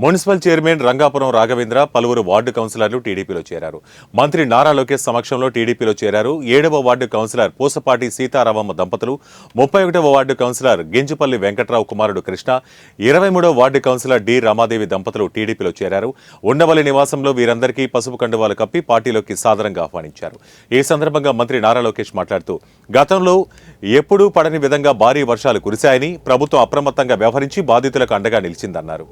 Municipal chairman Rangapuram Raghavendra పలువురు ward కౌన్సిలర్లు టీడీపీలో చేరారు. మంత్రి నారా లోకేష్ సమక్షంలో టీడీపీలో చేరారు. 7వ వార్డు కౌన్సిలర్ పూసపాటి సీతారామమ్మ దంపతులు, 31వ వార్డు కౌన్సిలర్ గింజపల్లి వెంకట్రావు కుమారుడు Krishna, 23వ ward councillor D Ramadevi దంపతులు టీడీపీలో చేరారు. ఉండవల్లి నివాసంలో వీరందరికీ పసుపు కండువాలు కప్పి పార్టీలోకి సాదరంగా ఆహ్వానించారు. ఈ సందర్భంగా మంత్రి నారా లోకేష్ మాట్లాడుతూ, గతంలో ఎప్పుడూ పడని విధంగా భారీ వర్షాలు కురిశాయని, ప్రభుత్వం అప్రమత్తంగా వ్యవహరించి బాధితులకు అండగా నిలిచిందన్నారు.